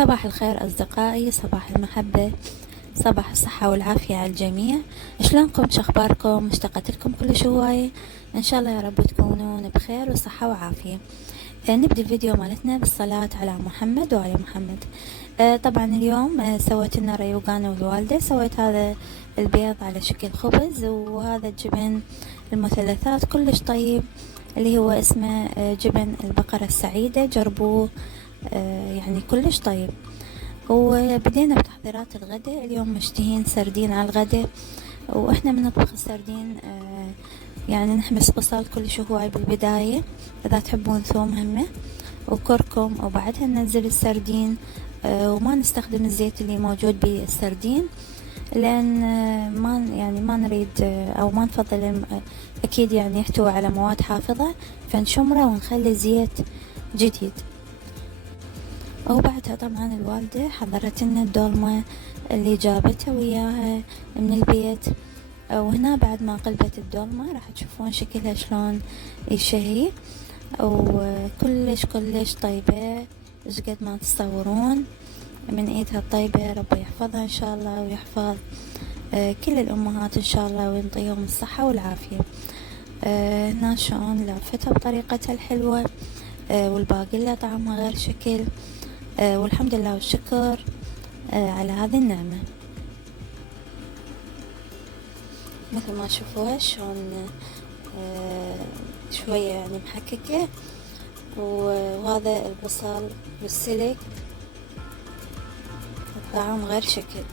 صباح الخير أصدقائي، صباح المحبة، صباح الصحة والعافية على الجميع. شلونكم؟ شخباركم؟ مشتقت لكم كل هواية. إن شاء الله يا رب تكونون بخير وصحة وعافية. نبدأ الفيديو مالتنا بالصلاة على محمد وعلى محمد. طبعا اليوم سويت لنا ريوقان والوالدة. سويت هذا البيض على شكل خبز، وهذا الجبن المثلثات كلش طيب اللي هو اسمه جبن البقرة السعيدة. جربوه، يعني كلش طيب. وبدينا بتحضيرات الغداء. اليوم مشتهين سردين على الغداء، واحنا من نطبخ السردين يعني نحمس بصل كلش هواي بالبداية، اذا تحبون ثوم همه وكركم، وبعدها ننزل السردين. وما نستخدم الزيت اللي موجود بالسردين، لان ما نريد او ما نفضل اكيد يعني يحتوي على مواد حافظة، فنشمره ونخلي زيت جديد. وبعدها طبعا الوالدة حضرت لنا الدولمة اللي جابتها وياها من البيت. وهنا بعد ما قلبت الدولمة راح تشوفون شكلها شلون يشهي، وكلش كلش طيبة ايش قد ما تصورون من ايدها الطيبة. ربي يحفظها ان شاء الله ويحفظ كل الامهات ان شاء الله، وينطيهم الصحة والعافية. هنا شلون لافتها بطريقتها الحلوة، والباقلة طعمها غير شكل. والحمد لله والشكر على هذه النعمة. مثل ما تشوفوها شلون شوية يعني محككة، وهذا البصل والسلق الطعم غير شكل.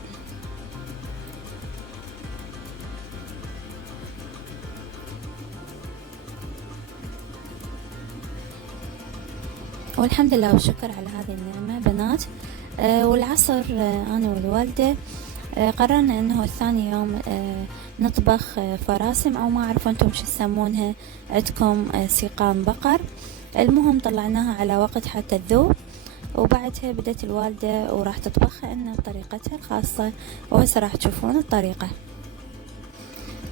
والحمد لله والشكر على هذه النعمة بنات. والعصر أنا والوالدة قررنا أنه الثاني يوم نطبخ فراسم، أو ما أعرف أنتم شو تسمونها عندكم، سيقان بقر. المهم طلعناها على وقت حتى تذوب، وبعدها بدت الوالدة وراح تطبخها لنا بطريقتها الخاصة، وهسه راح تشوفون الطريقة.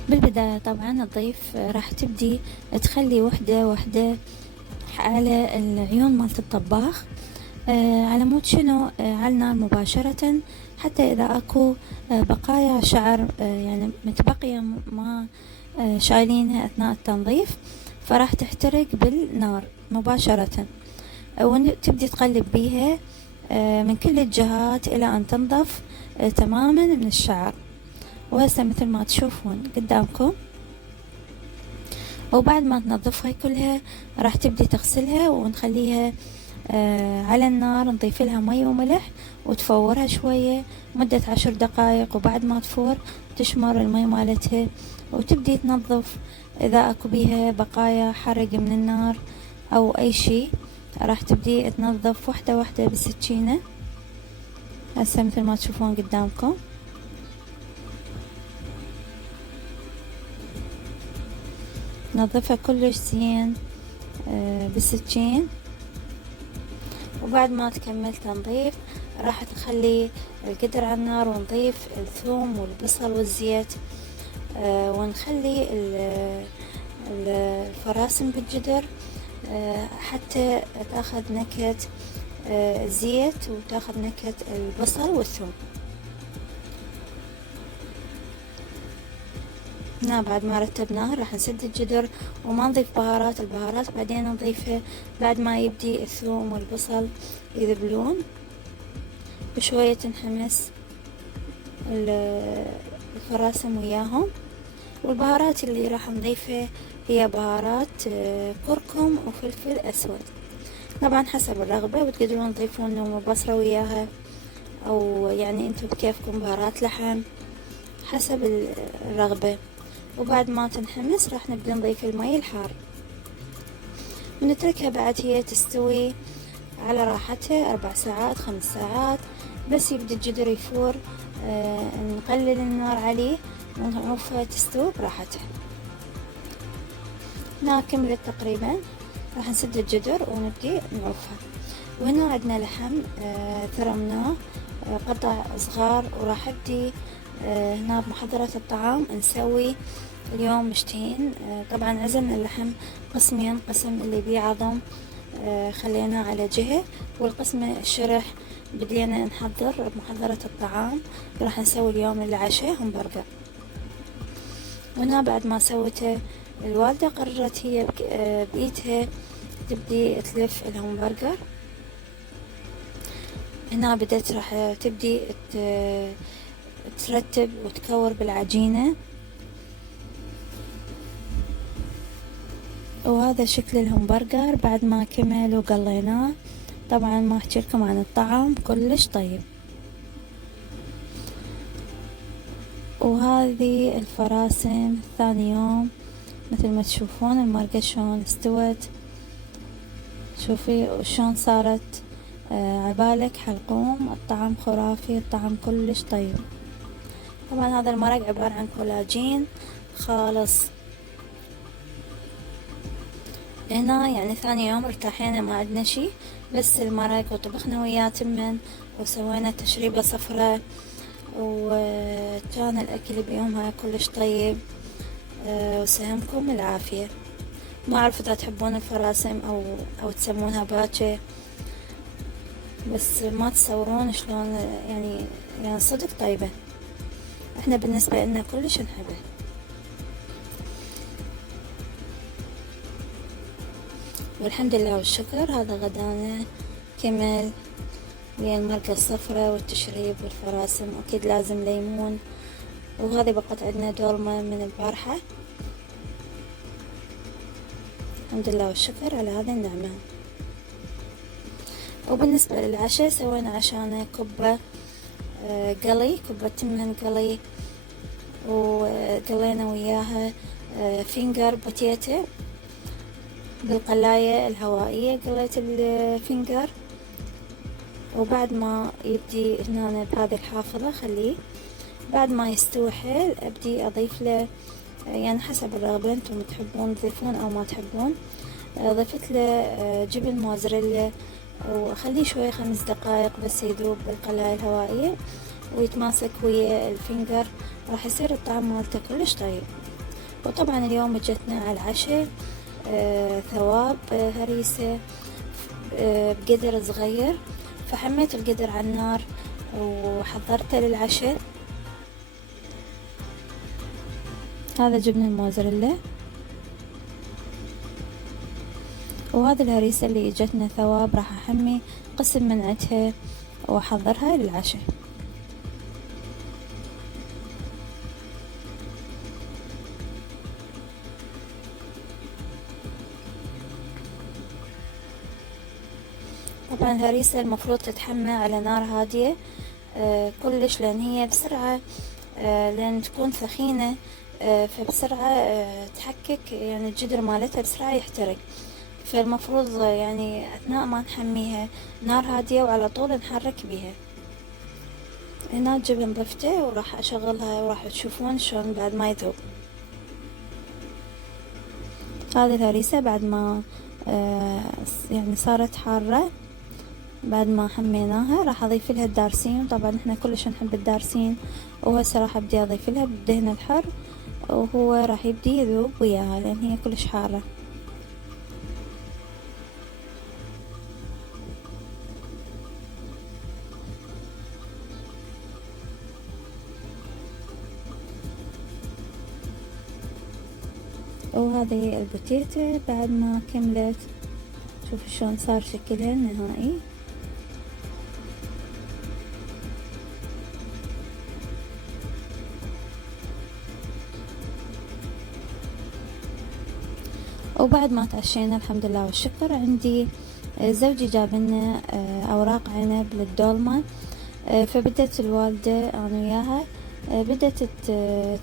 بالبداية طبعا الضيف راح تبدي تخلي وحدة على العيون مالت الطباخ، على مود شنو، على النار مباشرة، حتى إذا أكو بقايا شعر يعني متبقية ما شايلينها أثناء التنظيف، فراح تحترق بالنار مباشرة. وتبدي تقلب بيها من كل الجهات إلى أن تنظف تماما من الشعر. وهسه مثل ما تشوفون قدامكم. وبعد ما تنظفها كلها راح تبدي تغسلها، ونخليها على النار، نضيف لها مي وملح وتفورها شوية مدة 10 دقائق. وبعد ما تفور تشمر المي مالتها، وتبدي تنظف إذا أكو بيها بقايا حرق من النار أو أي شيء. راح تبدي تنظف واحدة واحدة بالسكينة، هسه مثل ما تشوفون قدامكم. نظفها كلش زين بالسكين. وبعد ما تكمل تنظيف راح تخلي القدر على النار، ونضيف الثوم والبصل والزيت، ونخلي الفراسم بالجدر حتى تاخذ نكهة الزيت وتاخذ نكهة البصل والثوم. هنا بعد ما رتبناه راح نسد الجدر وما نضيف بهارات. البهارات بعدين نضيفها بعد ما يبدي الثوم والبصل يذبلون بشوية، تنحمس الفراسم وياهم. والبهارات اللي راح نضيفها هي بهارات كركم وفلفل أسود، طبعا حسب الرغبة، وتقدرون تضيفون لهم بصرة وياها، أو يعني انتم بكيفكم بهارات لحم حسب الرغبة. وبعد ما تنحمس راح نبدأ نضيف المي الحار، ونتركها بعد هي تستوي على راحتها 4 ساعات 5 ساعات. بس يبدأ الجدر يفور نقلل النار عليه ونعوفها تستوي براحتها. هنا كملت تقريبا، راح نسد الجدر ونبدي نعوفها. وهنا عندنا لحم ثرمناه قطع صغار، وراح ابدي هنا بمحضرة الطعام نسوي اليوم مشتهين. طبعا عزلنا اللحم قسمين، قسم اللي بيه عظم خليناه على جهة، والقسم الشرح بدينا نحضر بمحضرة الطعام. راح نسوي اليوم العشاء همبرجر. وهنا بعد ما سوته الوالدة قررت هي بإيدها تبدي تلف الهمبرجر. هنا بدأت راح تبدي ترتب وتكور بالعجينة. وهذا شكل الهمبرجر بعد ما كمل وقليناه. طبعا ما احكي لكم عن الطعم كلش طيب. وهذه الفراسم ثاني يوم مثل ما تشوفون المرقة شلون استوت. شوفي شلون صارت عبالك حلقوم. الطعم خرافي، الطعم كلش طيب. طبعا هذا المرق عبارة عن كولاجين خالص. هنا يعني ثاني يوم ارتاحينا ما عندنا شي بس المرق، وطبخنا وياه تمن وسوينا تشريبة صفرة، وكان الأكل بيومها كلش طيب. وسهمكم العافية. ما أعرف إذا تحبون الفراسم أو تسمونها باكي، بس ما تصورون شلون يعني صدق طيبة. احنا بالنسبة لنا كلش نحبه. والحمد لله والشكر هذا غدانا كمل ويا المرقة الصفرة والتشريب والفراسم، أكيد لازم ليمون. وهذه بقت عندنا دولمة من البارحة. الحمد لله والشكر على هذه النعمة. وبالنسبة للعشاء سوينا عشانه كبة قلي، كبة تمن قلي، وقلينا وياها فينجر بوتيتو بالقلاية الهوائية. قليت الفينجر وبعد ما يبدي هنا بهذه الحافظة خليه بعد ما يستوي حيل ابدي اضيف له يعني حسب الرغبة انتم تحبون تضيفون او ما تحبون. ضفت له جبن موزاريلا واخليه شوي 5 دقائق بس يذوب بالقلاية الهوائية ويتماسك ويا الفينجر. راح يصير الطعم مالته كلش طيب. وطبعا اليوم جتنا على العشاء ثواب هريسة بقدر صغير، فحميت القدر على النار وحضرته للعشاء. هذا جبن الموزاريلا، وهذا الهريسة اللي اجتنا ثواب راح احمي قسم من عندها واحضرها للعشاء. طبعا الهريسة المفروض تتحمى على نار هادية كلش، لان هي بسرعة لان تكون ثخينة فبسرعة تحكك، يعني الجدر مالتها بسرعة يحترق. فالمفروض يعني اثناء ما نحميها نار هادية وعلى طول نحرك بيها. هنا الجبن ضفته وراح اشغلها وراح تشوفون شلون بعد ما يذوب. هذه الهريسة بعد ما يعني صارت حارة بعد ما حميناها راح اضيف لها الدارسين. طبعا احنا كلش نحب الدارسين، وهسه راح ابدي اضيف لها بالدهن الحر وهو راح يبدي يذوب وياها لان هي كلش حارة. وهذه البوتيتو بعد ما كملت شوفوا شلون صار شكلها النهائي. وبعد ما تعشينا الحمد لله والشكر عندي زوجي جاب لنا اوراق عنب للدولمة. فبدت الوالدة انا وياها بدت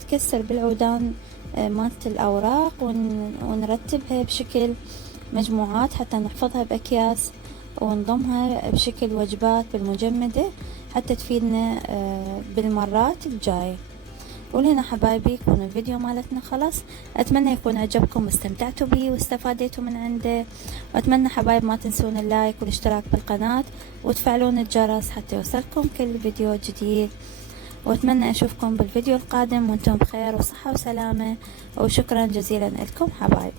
تكسر بالعودان مالت الاوراق ونرتبها بشكل مجموعات حتى نحفظها باكياس ونضمها بشكل وجبات بالمجمدة حتى تفيدنا بالمرات الجاية. ولهنا حبايبي يكون الفيديو مالتنا خلص. اتمنى يكون عجبكم واستمتعتوا بيه واستفاديتوا من عنده، واتمنى حبايب ما تنسون اللايك والاشتراك بالقناة وتفعلون الجرس حتى يوصلكم كل فيديو جديد. واتمنى اشوفكم بالفيديو القادم وانتم بخير وصحة وسلامة، وشكرا جزيلا لكم حبايب.